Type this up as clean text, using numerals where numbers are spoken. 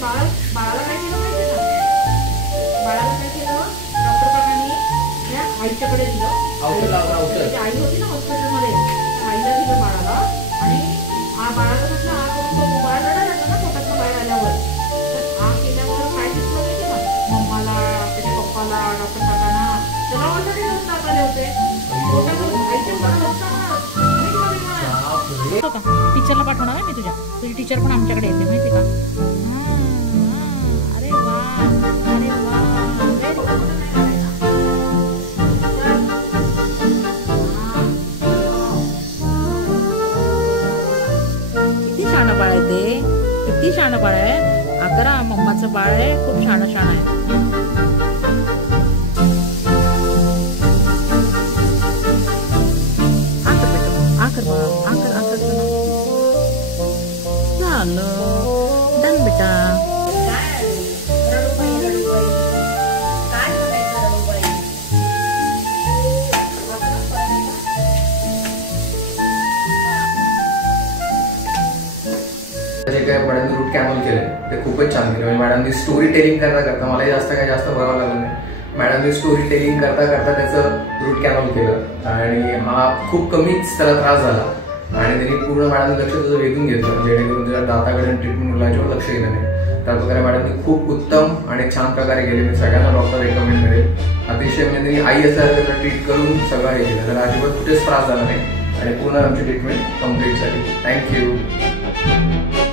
बाळाला काय केलं माहिती ना, बाळाला काय केलं डॉक्टर काकांनी या आईच्याकडे दिलं. आई होती ना हॉस्पिटलमध्ये, आईला दिलं बाळाला. आणि बाळाला म्हटलं करून बाळ रडायला लागलं ना पोटातनं बाहेर आल्यावर. तर केल्यावर काय दिसलं माहिती ना, मम्माला, त्याच्या पप्पाला, डॉक्टर काकांना जनावरांसाठी टाक आले होते आईच्या टीचरला पाठवणार आहे मी तुझ्या. तुझी टीचर पण आमच्याकडे येते माहिती का. अरे वा, अरे वा, किती शहाणं बाळ आहे ते, किती शहाणं बाळ आहे. अकरा मम्माचं बाळ आहे, खूप शहाणं आहे. झालं डन बेटा. जे काय मॅडमनी रूट कॅनल केलंय ते खूपच छान केलं. म्हणजे मॅडमनी स्टोरी टेलिंग करता मलाही जास्त बघावं लागलं नाही. मॅडमनी स्टोरी टेलिंग करता त्याचं रूट कॅनल केलं आणि हा खूप कमीच त्याला त्रास झाला. आणि त्यांनी पूर्ण मॅडमने लक्ष त्याचं वेधून घेतलं, जेणेकरून त्याच्या दाताकडे ट्रीटमेंट मुलांच्यावर लक्ष गेलं नाही. त्याप्रकारे मॅडमनी खूप उत्तम आणि छान प्रकारे केले. मी सगळ्यांना डॉक्टर रेकमेंड करेल. अतिशय म्हणजे त्यांनी आई असल्यावर त्याला ट्रीट करून सगळं हे केलं. त्याला अजिबात कुठेच त्रास झाला नाही आणि पूर्ण आमची ट्रीटमेंट कम्प्लीट झाली. थँक्यू.